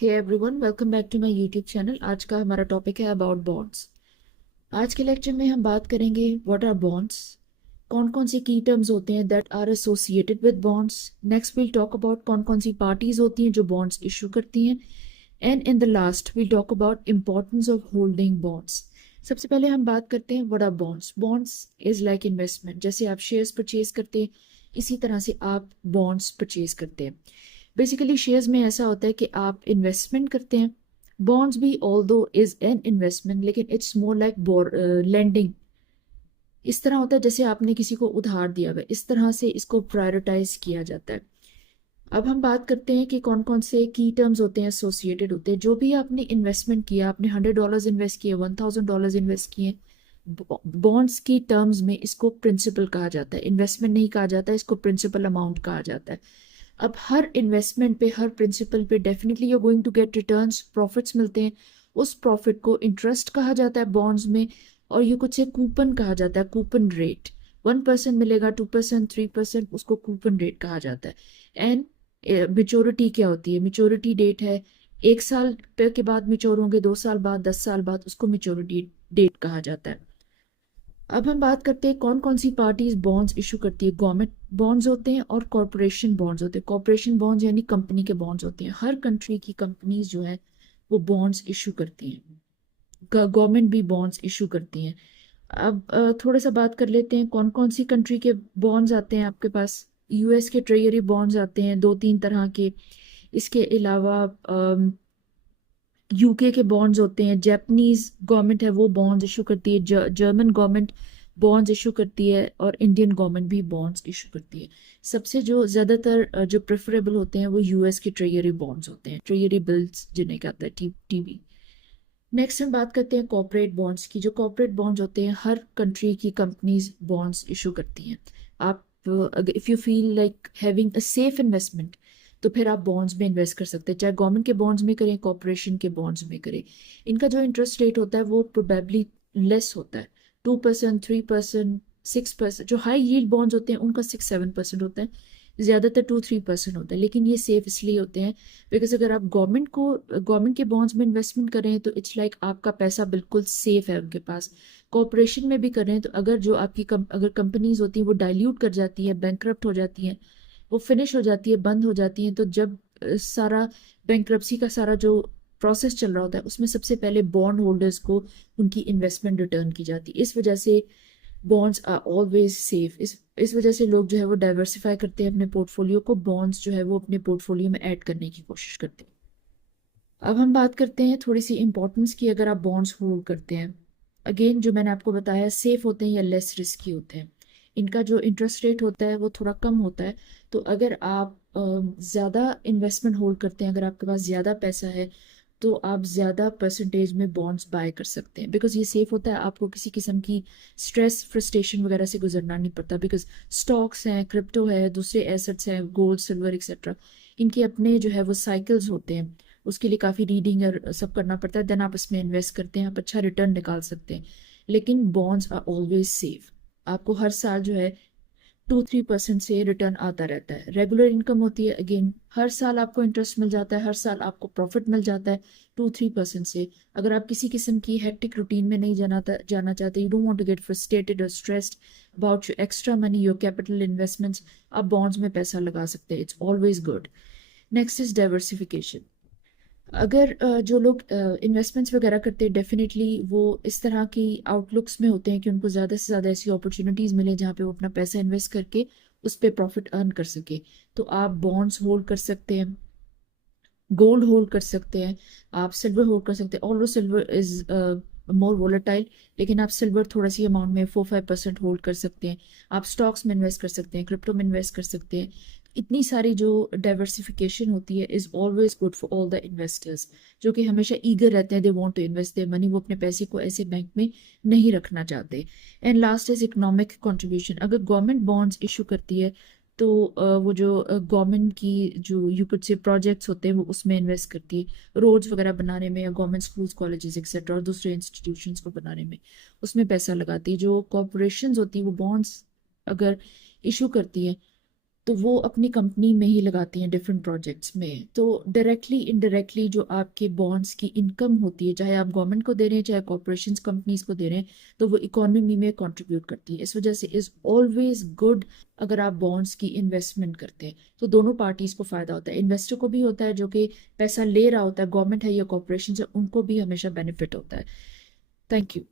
Hey everyone, welcome back to my YouTube channel. आज का हमारा टॉपिक है अबाउट बॉन्ड्स। आज के लेक्चर में हम बात करेंगे व्हाट आर बॉन्ड्स, कौन कौन सी की टर्म्स होते हैं that are associated with bonds. Next will talk about कौन कौन सी पार्टीज होती हैं जो बॉन्ड्स इशू करती हैं। And in the last will talk about importance of holding bonds. सबसे पहले हम बात करते हैं what are bonds. Bonds is like investment. जैसे आप शेयर्स परचेज करते हैं, इसी तरह से आप बॉन्ड्स परचेज करते हैं। बेसिकली शेयर्स में ऐसा होता है कि आप इन्वेस्टमेंट करते हैं। बॉन्ड्स भी ऑल्दो इज एन इन्वेस्टमेंट, लेकिन इट्स मोर लाइक लेंडिंग। इस तरह होता है जैसे आपने किसी को उधार दिया हुआ है, इस तरह से इसको प्रायोरिटाइज किया जाता है। अब हम बात करते हैं कि कौन कौन से की टर्म्स होते हैं, एसोसिएटेड होते हैं। जो भी आपने इन्वेस्टमेंट किया, आपने $100 इन्वेस्ट किए, $1000 इन्वेस्ट किए, बॉन्ड्स की टर्म्स में इसको प्रिंसिपल कहा जाता है, इन्वेस्टमेंट नहीं कहा जाता है, इसको प्रिंसिपल अमाउंट कहा जाता है। अब हर इन्वेस्टमेंट पे, हर प्रिंसिपल पे definitely you going to get returns, profits मिलते हैं। उस प्रॉफिट को इंटरेस्ट कहा जाता है बॉन्ड्स में, और ये कुछ एक कूपन कहा जाता है, कूपन रेट। 1% मिलेगा, 2%, 3%, उसको कूपन रेट कहा जाता है। एंड मेच्योरिटी क्या होती है? मेच्योरिटी डेट है, 1 साल के बाद मेच्योर होंगे, 2 साल बाद, 10 साल बाद, उसको मेच्योरिटी डेट कहा जाता है। अब हम बात करते हैं कौन कौन सी पार्टीज बॉन्ड्स इशू करती है। गवर्नमेंट बॉन्ड्स होते हैं और कॉरपोरेशन बॉन्ड्स होते हैं। कॉरपोरेशन बॉन्ड्स यानी कंपनी के बॉन्ड्स होते हैं। हर कंट्री की कंपनीज जो है वो बॉन्ड्स इशू करती हैं। गवर्नमेंट भी बॉन्ड्स इशू करती हैं। अब थोड़ा सा बात कर लेते हैं कौन कौन सी कंट्री के बॉन्ड्स आते हैं आपके पास। यूएस के ट्रेजरी बॉन्ड्स आते हैं 2-3 तरह के। इसके अलावा यूके के बॉन्ड्स होते हैं। जापानीज गवर्नमेंट है वो बॉन्ड्स इशू करती है। जर्मन गवर्नमेंट बॉन्ड्स इशू करती है, और इंडियन गवर्नमेंट भी बॉन्ड्स इशू करती है। सबसे जो ज़्यादातर जो प्रेफरेबल होते हैं वो यूएस के ट्रेजरी बॉन्ड्स होते हैं, ट्रेजरी बिल्स जिन्हें कहते हैं, टीवी। नेक्स्ट हम बात करते हैं कॉर्पोरेट बॉन्ड्स की। जो कॉर्पोरेट बॉन्ड्स होते हैं, हर कंट्री की कंपनीज बॉन्ड्स इशू करती हैं। आप अगर if you feel like having a safe investment, तो फिर आप बॉन्ड्स में इन्वेस्ट कर सकते हैं, चाहे गवर्नमेंट के बॉन्ड्स में करें, कॉर्पोरेशन के बॉन्ड्स में करें। इनका जो इंटरेस्ट रेट होता है वो प्रोबेबली लेस होता है, 2%, 3%, 6%। जो हाई यील्ड बॉन्ड्स होते हैं उनका 6-7% होता है, ज़्यादातर 2-3% होता है। लेकिन ये सेफ इसलिए होते हैं बिकॉज अगर आप गवर्नमेंट के बॉन्ड्स में इन्वेस्टमेंट करें तो इट्स लाइक आपका पैसा बिल्कुल सेफ है उनके पास। कॉरपोरेशन में भी करें तो अगर जो आपकी अगर कंपनीज होती हैं वो डाइल्यूट कर जाती हैं, बैंकरप्ट हो जाती हैं, वो फिनिश हो जाती है, बंद हो जाती हैं, तो जब सारा बैंकरप्सी का सारा जो प्रोसेस चल रहा होता है उसमें सबसे पहले बॉन्ड होल्डर्स को उनकी इन्वेस्टमेंट रिटर्न की जाती है। इस वजह से बॉन्ड्स आर ऑलवेज सेफ। इस वजह से लोग जो है वो डाइवर्सिफाई करते हैं अपने पोर्टफोलियो को, बॉन्ड्स जो है वो अपने पोर्टफोलियो में ऐड करने की कोशिश करते हैं। अब हम बात करते हैं थोड़ी सी इंपॉर्टेंस की। अगर आप बॉन्ड्स होल्ड करते हैं, अगेन जो मैंने आपको बताया, सेफ होते हैं या लेस रिस्की होते हैं। इनका जो इंटरेस्ट रेट होता है वो थोड़ा कम होता है। तो अगर आप ज़्यादा इन्वेस्टमेंट होल्ड करते हैं, अगर आपके पास ज़्यादा पैसा है, तो आप ज़्यादा परसेंटेज में बॉन्ड्स बाय कर सकते हैं। बिकॉज ये सेफ होता है, आपको किसी किस्म की स्ट्रेस, फ्रस्ट्रेशन वगैरह से गुजरना नहीं पड़ता। बिकॉज स्टॉक्स हैं, क्रिप्टो है, दूसरे एसेट्स हैं, गोल्ड, सिल्वर एक्सेट्रा, इनके अपने जो है वो साइकिल्स होते हैं। उसके लिए काफ़ी रीडिंग और सब करना पड़ता है, देन आप इसमें इन्वेस्ट करते हैं, आप अच्छा रिटर्न निकाल सकते हैं। लेकिन बॉन्ड्स आर ऑलवेज सेफ। आपको हर साल जो है 2-3% से रिटर्न आता रहता है। रेगुलर इनकम होती है, अगेन हर साल आपको इंटरेस्ट मिल जाता है, हर साल आपको प्रॉफिट मिल जाता है 2-3% से। अगर आप किसी किस्म की हेक्टिक रूटीन में नहीं जाना चाहते, you don't want to get frustrated और stressed about your extra money, your capital investments, आप बॉन्ड्स में पैसा लगा सकते हैं। It's always good. Next is diversification. अगर जो लोग इन्वेस्टमेंट्स वगैरह करते हैं, डेफिनेटली वो इस तरह की आउटलुक्स में होते हैं कि उनको ज़्यादा से ज़्यादा ऐसी अपॉर्चुनिटीज़ मिले जहाँ पे वो अपना पैसा इन्वेस्ट करके उस पर प्रॉफिट अर्न कर सके। तो आप बॉन्ड्स होल्ड कर सकते हैं, गोल्ड होल्ड कर सकते हैं, आप सिल्वर होल्ड कर सकते हैं। Although silver is more volatile, लेकिन आप सिल्वर थोड़ा सी अमाउंट में 4-5% होल्ड कर सकते हैं। आप स्टॉक्स में इन्वेस्ट कर सकते हैं, क्रिप्टो में इन्वेस्ट कर सकते हैं। इतनी सारी जो डाइवर्सिफिकेशन होती है is always good for all the investors, जो कि हमेशा ईगर रहते हैं, they want to invest their money, वो अपने पैसे को ऐसे बैंक में नहीं रखना चाहते। And last is economic contribution. अगर गवर्नमेंट बॉन्ड्स इशू करती है तो वो जो गवर्नमेंट की जो यू कुड से प्रोजेक्ट्स होते हैं वो उसमें इन्वेस्ट करती है, रोड्स वगैरह बनाने में, या गवर्नमेंट स्कूल्स, कॉलेजेस एक्सेट्रा और दूसरे इंस्टीट्यूशंस को बनाने में, उसमें पैसा लगाती है। जो कॉरपोरेशंस होती है वो बॉन्ड्स अगर इशू करती है तो वो अपनी कंपनी में ही लगाती हैं डिफरेंट प्रोजेक्ट्स में। तो डायरेक्टली इनडायरेक्टली जो आपके बॉन्ड्स की इनकम होती है, चाहे आप गवर्नमेंट को दे रहे हैं चाहे कॉरपोरेशंस कंपनीज को दे रहे हैं, तो वो इकोनॉमी में कंट्रीब्यूट करती है। इस वजह से इज़ ऑलवेज गुड अगर आप बॉन्ड्स की इन्वेस्टमेंट करते हैं, तो दोनों पार्टीज को फायदा होता है। इन्वेस्टर को भी होता है जो कि पैसा ले रहा होता है, गवर्नमेंट है या कॉरपोरेशन है, उनको भी हमेशा बेनिफिट होता है। Thank you.